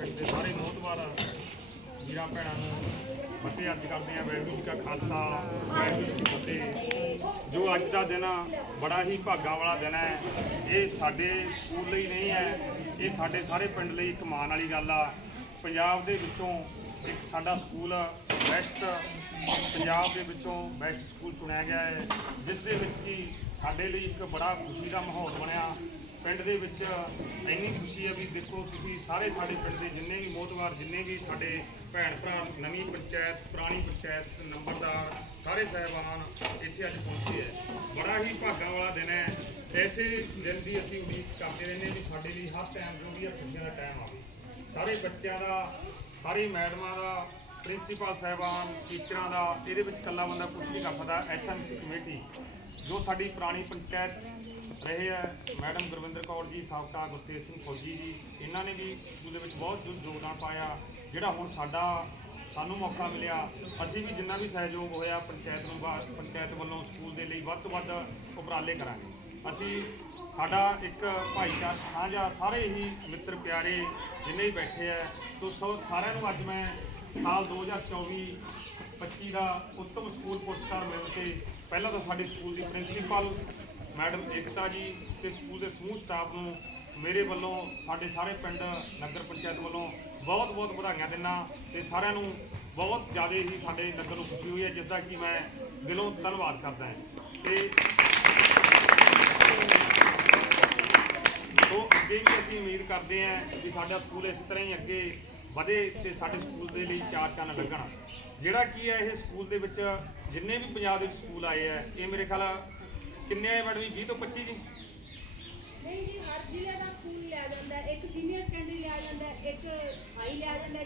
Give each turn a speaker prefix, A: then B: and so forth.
A: ਪਿੰਡ ਦੇ ਸਾਰੇ ਨੌਜਵਾਨ ਵੀਰਾਂ ਭੈਣਾਂ ਨੂੰ ਫਤਿਹ ਅੱਜ ਕਰਦੇ ਆ ਵਾਹਿਗੁਰੂ ਜੀ ਕਾ ਖਾਲਸਾ, ਵਾਹਿਗੁਰੂ ਜੀ ਕੀ ਫਤਿਹ। ਜੋ ਅੱਜ ਦਾ ਦਿਨ ਬੜਾ ਹੀ ਭਾਗਾਂ ਵਾਲਾ ਦਿਨ ਹੈ। ਇਹ ਸਾਡੇ ਸਕੂਲ ਲਈ ਨਹੀਂ ਹੈ, ਇਹ ਸਾਡੇ ਸਾਰੇ ਪਿੰਡ ਲਈ ਇੱਕ ਮਾਣ ਵਾਲੀ ਗੱਲ ਆ। ਪੰਜਾਬ ਦੇ ਵਿੱਚੋਂ ਇੱਕ ਸਾਡਾ ਸਕੂਲ ਬੈਸਟ ਪੰਜਾਬ ਦੇ ਵਿੱਚੋਂ ਬੈਸਟ ਸਕੂਲ ਚੁਣਿਆ ਗਿਆ ਹੈ, ਜਿਸ ਦੇ ਵਿੱਚ ਕਿ ਸਾਡੇ ਲਈ ਇੱਕ ਬੜਾ ਖੁਸ਼ੀ ਦਾ ਮਾਹੌਲ ਬਣਿਆ। ਪਿੰਡ ਦੇ ਵਿੱਚ ਇੰਨੀ ਖੁਸ਼ੀ ਹੈ ਵੀ ਦੇਖੋ ਤੁਸੀਂ ਸਾਰੇ ਸਾਡੇ ਪਿੰਡ ਦੇ ਜਿੰਨੇ ਵੀ ਮੋਤਵਾਰ ਜਿੰਨੇ ਵੀ ਸਾਡੇ ਭੈਣ ਭਰਾ ਨਵੀਂ ਪੰਚਾਇਤ, ਪੁਰਾਣੀ ਪੰਚਾਇਤ, ਨੰਬਰਦਾਰ, ਸਾਰੇ ਸਹਿਬਾਨ ਇੱਥੇ ਅੱਜ ਪਹੁੰਚੇ ਹੈ। ਬੜਾ ਹੀ ਭਾਗਾਂ ਵਾਲਾ ਦਿਨ ਹੈ। ਐਸੇ ਦਿਨ ਦੀ ਅਸੀਂ ਉਮੀਦ ਕਰਦੇ ਰਹਿੰਦੇ ਵੀ ਸਾਡੇ ਲਈ ਹਰ ਟਾਈਮ ਜੋ ਵੀ ਹੈ, ਖੁਸ਼ੀਆਂ ਦਾ ਟਾਈਮ ਆਵੇ। ਸਾਰੇ ਬੱਚਿਆਂ ਦਾ, ਸਾਰੇ ਮੈਡਮਾਂ ਦਾ ਪ੍ਰਿੰਸੀਪਲ ਸਾਹਿਬਾਨ, ਟੀਚਰਾਂ ਦਾ, ਇਹਦੇ ਵਿੱਚ ਇਕੱਲਾ ਬੰਦਾ ਕੁਝ ਨਹੀਂ ਕਰ ਸਕਦਾ ਐਸਐਮਸੀ ਕਮੇਟੀ, ਜੋ ਸਾਡੀ ਪੁਰਾਣੀ ਪੰਚਾਇਤ ਰਹੇ ਹੈ, ਮੈਡਮ ਗੁਰਵਿੰਦਰ ਕੌਰ ਜੀ, ਸਾਬਕਾ ਗੁਰਤੇਜ ਸਿੰਘ ਫੌਜੀ ਜੀ, ਇਹਨਾਂ ਨੇ ਵੀ ਸਕੂਲ ਦੇ ਵਿੱਚ ਬਹੁਤ ਯੋਗਦਾਨ ਪਾਇਆ, ਜਿਹੜਾ ਹੁਣ ਸਾਡਾ, ਸਾਨੂੰ ਮੌਕਾ ਮਿਲਿਆ, ਅਸੀਂ ਵੀ ਜਿੰਨਾ ਵੀ ਸਹਿਯੋਗ ਹੋਇਆ ਪੰਚਾਇਤ ਨੂੰ ਬਾ- ਪੰਚਾਇਤ ਵੱਲੋਂ ਸਕੂਲ ਦੇ ਲਈ ਵੱਧ ਤੋਂ ਵੱਧ ਉਪਰਾਲੇ ਕਰਾਂਗੇ। ਅਸੀਂ, ਸਾਡਾ ਇੱਕ ਭਾਈਚਾਰ, ਸਾਂਝਾ ਸਾਰੇ ਹੀ ਮਿੱਤਰ ਪਿਆਰੇ ਜਿੰਨੇ ਵੀ ਬੈਠੇ ਆ ਤੋ ਸਭ, ਸਾਰਿਆਂ ਨੂੰ ਅੱਜ ਮੈਂ ਸਾਲ 2024 25 ਦਾ ਉੱਤਮ ਸਕੂਲ ਪੁਰਸਕਾਰ ਮਿਲਣ ਤੇ ਪਹਿਲਾਂ ਤਾਂ ਸਾਡੇ ਸਕੂਲ ਦੀ ਪ੍ਰਿੰਸੀਪਲ, ਮੈਡਮ ਏਕਤਾ ਜੀ ਤੇ ਸਕੂਲ ਦੇ ਸਮੂਹ ਸਟਾਫ ਨੂੰ ਮੇਰੇ ਵੱਲੋਂ, ਸਾਡੇ ਸਾਰੇ ਪਿੰਡ ਨਗਰ ਪੰਚਾਇਤ ਵੱਲੋਂ ਬਹੁਤ ਬਹੁਤ ਵਧਾਈਆਂ ਦਿੰਦਾ ਤੇ ਸਾਰਿਆਂ ਨੂੰ ਬਹੁਤ ਜ਼ਿਆਦਾ ਹੀ ਸਾਡੇ ਨਗਰ ਨੂੰ ਖੁਸ਼ੀ ਹੋਈ ਹੈ, ਜਿਸ ਦਾ ਕਿ ਮੈਂ ਦਿਲੋਂ ਧੰਨਵਾਦ ਕਰਦਾ ਹਾਂ। ਤੇ ਸੋ ਅੱਗੇ ਵੀ ਅਸੀਂ ਉਮੀਦ ਕਰਦੇ ਹਾਂ ਕਿ ਸਾਡਾ ਸਕੂਲ ਇਸ ਤਰ੍ਹਾਂ ਹੀ ਅੱਗੇ ਵਧੇ ਤੇ ਸਾਡੇ ਸਕੂਲ ਦੇ ਲਈ ਚਾਰ ਚੰਨ ਲੱਗਣ। ਜਿਹੜਾ ਕੀ ਹੈ, ਇਹ ਸਕੂਲ ਦੇ ਵਿੱਚ ਜਿੰਨੇ ਵੀ ਪੰਜਾਬ ਦੇ ਵਿੱਚ ਸਕੂਲ ਆਏ ਆ ਇਹ ਮੇਰੇ ਖਿਆਲ ਕਿੰਨੇ ਆਏ ਮੈਡਮ ਜੀ? ਤੋਂ 25 ਜੀ?
B: ਨਹੀਂ ਜੀ, ਹਰ ਜ਼ਿਲ੍ਹੇ ਦਾ ਸਕੂਲ ਲਿਆ ਜਾਂਦਾ ਇੱਕ ਸੀਨੀਅਰ ਸੈਕੰਡਰੀ ਲਿਆ ਜਾਂਦਾ ਇੱਕ ਹਾਈ ਲਿਆ ਜਾਂਦਾ